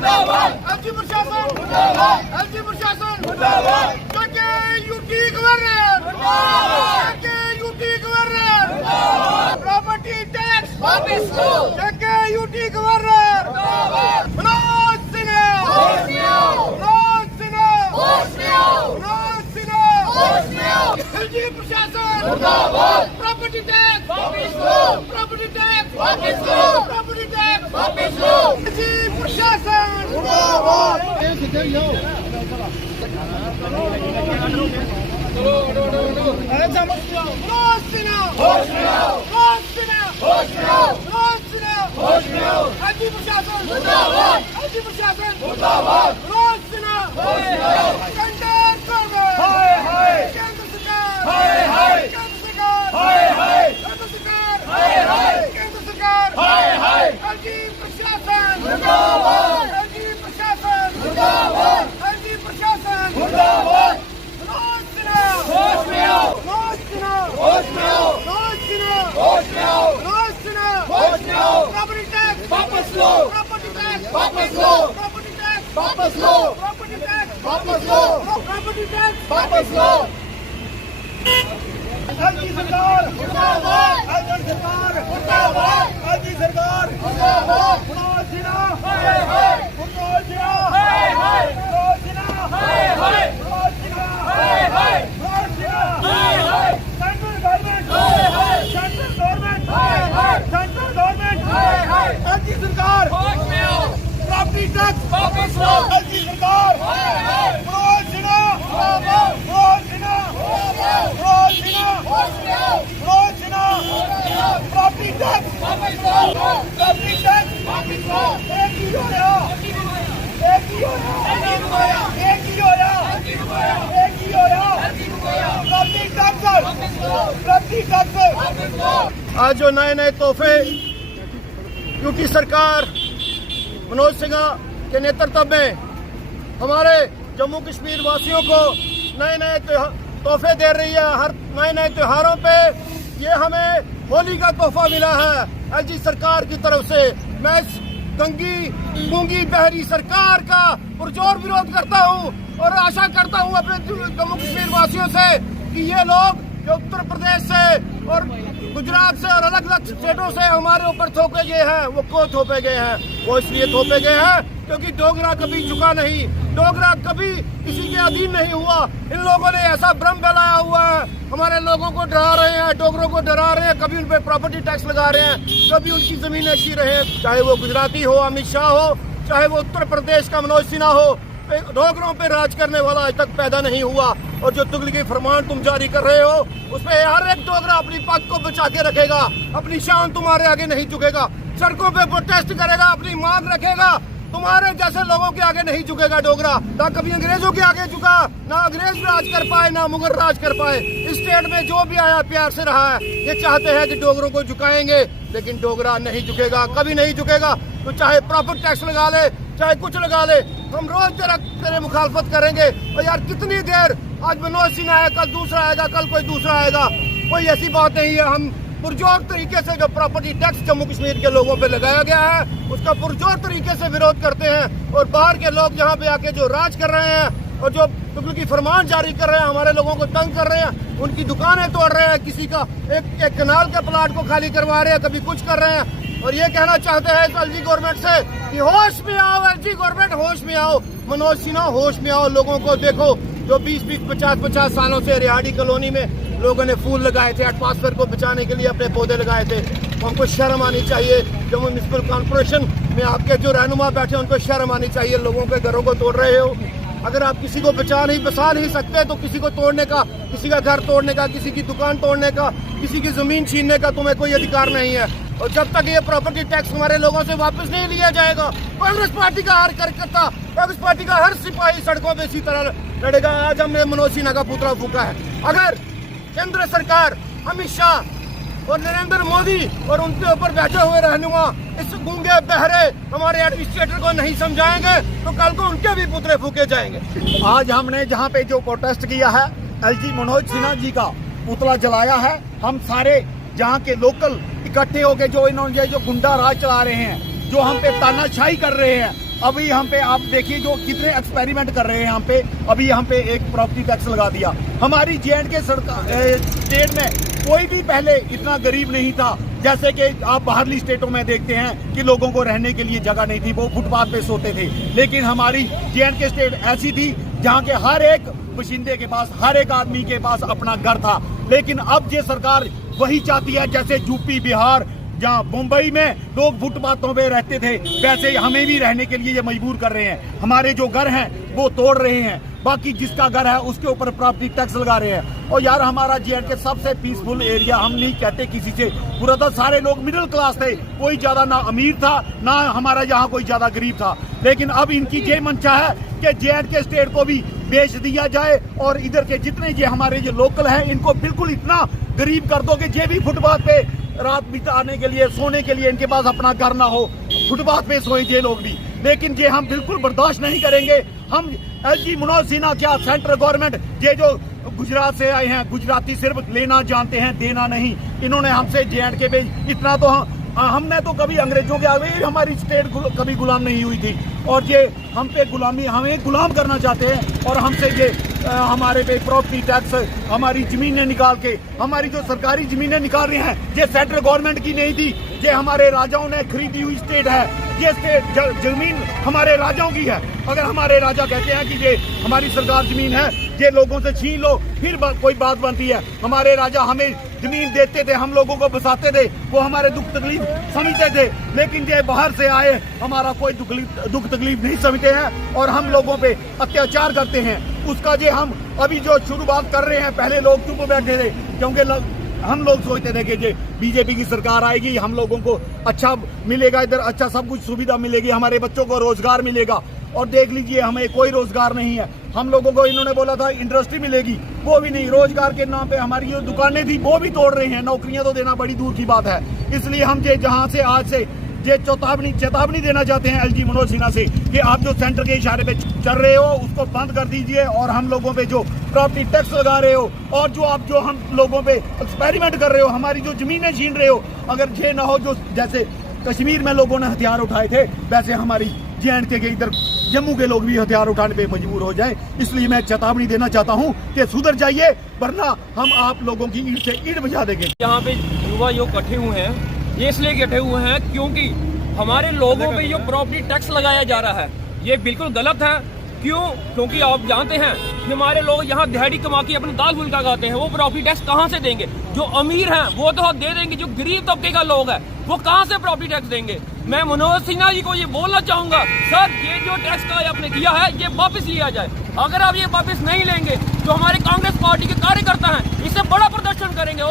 LG प्रशासन LG प्रशासन UT governor UT governor property tax वापस लो UT governor Manoj Sinha LG प्रशासन प्रॉपर्टी टैक्स वापस लो प्रॉपर्टी टैक्स वापस लो प्रॉपर्टी टैक्स वापस लो एलजी प्रशासन आज जो नए नए तोहफे यूटी सरकार मनोज सिन्हा के नेतृत्व में हमारे जम्मू कश्मीर वासियों को नए नए तोहफे दे रही है, हर नए नए त्योहारों पे ये हमें होली का तोहफा मिला है एलजी सरकार की तरफ से। मैं इस गंगी गूंगी बहरी सरकार का पुरजोर विरोध करता हूँ और आशा करता हूँ अपने जम्मू कश्मीर वासियों से कि ये लोग जो उत्तर प्रदेश से और गुजरात से और अलग अलग स्टेटों से हमारे ऊपर थोपे गए हैं, वो क्यों थोपे गए हैं? वो इसलिए थोपे गए हैं क्योंकि डोगरा कभी झुका नहीं, डोगरा कभी किसी के अधीन नहीं हुआ। इन लोगों ने ऐसा भ्रम फैलाया हुआ है, हमारे लोगों को डरा रहे हैं, डोगरों को डरा रहे हैं, कभी उन पर प्रॉपर्टी टैक्स लगा रहे हैं, कभी उनकी जमीनें अच्छी रहे, चाहे वो गुजराती हो, अमित शाह हो, चाहे वो उत्तर प्रदेश का मनोज सिन्हा हो। डोगरों पे राज करने वाला आज तक पैदा नहीं हुआ और जो तुगलकी फरमान तुम जारी कर रहे हो उसमें हर एक डोगरा अपनी पग को बचा के रखेगा, अपनी शान तुम्हारे आगे नहीं झुकेगा, सड़कों पे प्रोटेस्ट करेगा, अपनी मांग रखेगा, तुम्हारे जैसे लोगों के आगे नहीं झुकेगा डोगरा। ना कभी अंग्रेजों के आगे झुका, ना अंग्रेज राज कर पाए, ना मुगल राज कर पाए। इस स्टेट में जो भी आया प्यार से रहा है। ये चाहते हैं कि डोगरों को झुकाएंगे, लेकिन डोगरा नहीं झुकेगा, कभी नहीं झुकेगा। तो चाहे प्रॉपर्टी टैक्स लगा ले, चाहे कुछ लगा ले, हम रोज तेरे मुखालफत करेंगे। और यार कितनी देर, आज मनोज सिन्हा आया, कल दूसरा आएगा, कल कोई दूसरा आएगा, कोई ऐसी बात नहीं है। हम पुरजोर तरीके से जो प्रॉपर्टी टैक्स जम्मू कश्मीर के लोगों पे लगाया गया है उसका पुरजोर तरीके से विरोध करते हैं। और बाहर के लोग यहाँ पे आके जो राज कर रहे हैं और जो तुगलकी फरमान जारी कर रहे हैं, हमारे लोगों को तंग कर रहे हैं, उनकी दुकानें तोड़ रहे हैं, किसी का एक कनाल के प्लाट को खाली करवा रहे हैं, कभी कुछ कर रहे हैं। और ये कहना चाहते हैं एलजी गवर्नमेंट से कि होश में आओ, एलजी गवर्नमेंट होश में आओ, मनोज सिन्हा होश में आओ। लोगों को देखो, जो 20-20, 50-50 सालों से रिहाड़ी कॉलोनी में लोगों ने फूल लगाए थे, एटमॉस्फेयर को बचाने के लिए अपने पौधे लगाए थे। हमको शर्म आनी चाहिए। जम्मू म्युनिसिपल कॉर्पोरेशन में आपके जो रहनुमा बैठे उनको शर्म आनी चाहिए। लोगों के घरों को तोड़ रहे हो। अगर आप किसी को बसा नहीं सकते तो किसी को तोड़ने का, किसी का घर तोड़ने का, किसी की दुकान तोड़ने का, किसी की जमीन छीनने का तुम्हें कोई अधिकार नहीं है। और जब तक ये प्रॉपर्टी टैक्स हमारे लोगों से वापस नहीं लिया जाएगा, कांग्रेस पार्टी का हर कार्यकर्ता, कांग्रेस पार्टी का हर सिपाही सड़कों पे इसी तरह लड़ेगा। आज हमने मनोज सिन्हा का पुतला फूका है। अगर केंद्र सरकार, अमित शाह और नरेंद्र मोदी और उनके ऊपर बैठे हुए रहनुमा इस गूंगे बहरे हमारे एडमिनिस्ट्रेटर को नहीं समझाएंगे तो कल को उनके भी पुतले फूके जाएंगे। आज हमने जहाँ पे जो प्रोटेस्ट किया है, एलजी मनोज सिन्हा जी का पुतला जलाया है। हम सारे जहाँ के लोकल इकट्ठे हो गए, जो इन्होंने जो गुंडा राज चला रहे हैं, जो हम पे तानाशाही कर रहे हैं, अभी यहाँ पे आप देखिए जो कितने एक्सपेरिमेंट कर रहे हैं यहाँ पे। अभी यहाँ पे एक प्रॉपर्टी टैक्स लगा दिया। हमारी J&K स्टेट में कोई भी पहले इतना गरीब नहीं था। जैसे कि आप बाहरली स्टेटों में देखते हैं कि लोगों को रहने के लिए जगह नहीं थी, वो फुटपाथ पे सोते थे। लेकिन हमारी J&K स्टेट ऐसी थी जहाँ के हर एक बाशिंदे के पास, हर एक आदमी के पास अपना घर था। लेकिन अब ये सरकार वही चाहती है जैसे यूपी, बिहार, जहाँ मुंबई में लोग फुटपाथों पे रहते थे, वैसे हमें भी रहने के लिए ये मजबूर कर रहे हैं। हमारे जो घर हैं वो तोड़ रहे हैं, बाकी जिसका घर है उसके ऊपर प्रॉपर्टी टैक्स लगा रहे हैं। और यार हमारा J&K सबसे पीसफुल एरिया, हम नहीं कहते किसी से बुरा था, सारे लोग मिडिल क्लास थे, कोई ज्यादा ना अमीर था ना हमारा यहाँ कोई ज्यादा गरीब था। लेकिन अब इनकी ये मंशा है कि J&K स्टेट को भी बेच दिया जाए और इधर के जितने ये हमारे जो लोकल हैं इनको बिल्कुल इतना गरीब कर दो कि ये भी फुटपाथ पे रात बिताने के लिए, सोने के लिए इनके पास अपना घर ना हो, फुटपाथ पे सोए ये लोग भी। लेकिन ये हम बिल्कुल बर्दाश्त नहीं करेंगे। हम LG मनोज सिन्हा क्या सेंट्रल गवर्नमेंट, ये जो गुजरात से आए हैं, गुजराती सिर्फ लेना जानते हैं, देना नहीं। इन्होंने हमसे J&K पे इतना तो हमने तो कभी अंग्रेजों के आगे हमारी स्टेट कभी गुलाम नहीं हुई थी और ये हम पे गुलामी, हमें गुलाम करना चाहते हैं। और हमसे ये हमारे पे प्रॉपर्टी टैक्स, हमारी जमीनें निकाल के, हमारी जो सरकारी जमीनें निकाल रहे हैं, ये सेंट्रल गवर्नमेंट की नहीं थी, ये हमारे राजाओं ने खरीदी हुई स्टेट है। ये स्टेट जमीन हमारे राजाओं की है। अगर हमारे राजा कहते हैं कि ये हमारी सरकार जमीन है, ये लोगों से छीन लो, फिर कोई बात बनती है। हमारे राजा हमें जमीन देते थे, हम लोगों को बसाते थे, वो हमारे दुख तकलीफ समझते थे। लेकिन ये बाहर से आए हमारा कोई दुख तकलीफ नहीं समझते हैं और हम लोगों पे अत्याचार करते हैं। उसका जो हम अभी जो शुरुआत कर रहे हैं, पहले लोग चुप बैठे थे क्योंकि हम लोग सोचते थे कि ये बीजेपी की सरकार आएगी, हम लोगों को अच्छा मिलेगा, इधर अच्छा सब कुछ सुविधा मिलेगी, हमारे बच्चों को रोजगार मिलेगा। और देख लीजिए हमें कोई रोजगार नहीं है। हम लोगों को इन्होंने बोला था इंडस्ट्री मिलेगी, वो भी नहीं। रोजगार के नाम पे हमारी जो दुकानें थी वो भी तोड़ रहे हैं, नौकरियां तो देना बड़ी दूर की बात है। इसलिए हम ये जहां से आज से ये चेतावनी देना चाहते हैं LG मनोज सिन्हा से कि आप जो सेंटर के इशारे पे चल रहे हो उसको बंद कर दीजिए और हम लोगों पे जो प्रॉपर्टी टैक्स लगा रहे हो और जो हम लोगों पे एक्सपेरिमेंट कर रहे हो, हमारी जो जमीनें छीन रहे हो, अगर ये ना हो जो जैसे कश्मीर में लोगों ने हथियार उठाए थे, वैसे हमारी J&K के इधर जम्मू के लोग भी हथियार उठाने पे मजबूर हो जाए। इसलिए मैं चेतावनी देना चाहता हूँ कि सुधर जाइए, वरना हम आप लोगों की ईंट से ईंट बजा देंगे। यहाँ पे युवा जो इकट्ठे हुए हैं, ये इसलिए इकट्ठे हुए हैं क्योंकि हमारे लोगों पे जो प्रॉपर्टी टैक्स लगाया जा रहा है ये बिल्कुल गलत है। क्यों? क्योंकि आप जानते हैं कि हमारे लोग यहाँ दिहाड़ी कमा के अपने दाल फुल्का खाते हैं, वो प्रॉपर्टी टैक्स कहाँ से देंगे? जो अमीर हैं वो तो दे देंगे, जो गरीब तबके का लोग है वो कहाँ से प्रॉपर्टी टैक्स देंगे? मैं मनोज सिन्हा जी को ये बोलना चाहूंगा, सर ये जो टैक्स का आपने दिया है ये वापस लिया जाए। अगर आप ये वापस नहीं लेंगे, जो हमारे कांग्रेस पार्टी के कार्यकर्ता हैं इससे बड़ा प्रदर्शन करेंगे।